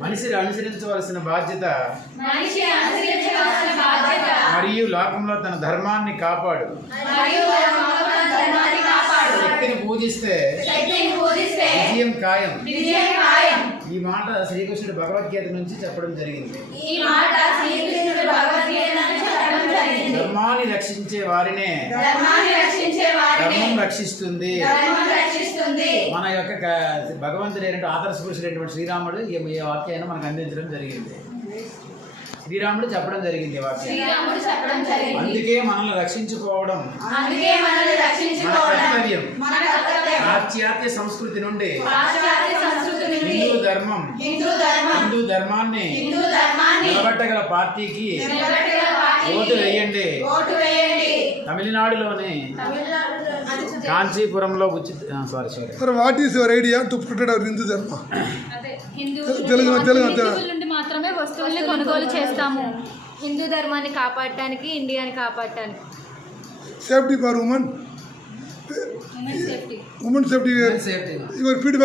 మనిషి అనుసరించవలసిన బాధ్యత మరియు లోకంలో తన ధర్మాన్ని కాపాడు. శక్తిని పూజిస్తే విజయం ఖాయం. ఈ మాట శ్రీకృష్ణుడు భగవద్గీత నుంచి చెప్పడం జరిగింది. ధర్మాన్ని రక్షించే వారినే ధర్మం రక్షిస్తుంది. మన యొక్క భగవంతుడు ఆదర్శ పురుషుడైనటువంటి శ్రీరాముడు ఈ వాక్యాన్ని మనకు అందించడం జరిగింది. శ్రీరాముడు చెప్పడం జరిగింది వాక్యం. అందుకే మనల్ని రక్షించుకోవడం కర్తవ్యం. పాశ్చాత్య సంస్కృతి నుండి హిందూ ధర్మాన్ని నిలబెట్టగల పార్టీకి ఓటు వేయండి. తమిళనాడులోని కాంచీపురంలో what is your idea to protect our Hindu dharma? నుండి మాత్రమే వస్తువుల్ని కొనుగోలు చేస్తాము. హిందూ ధర్మాన్ని కాపాడటానికి, ఇండియాని కాపాడటానికి. Safety for women, women safety. Your feedback.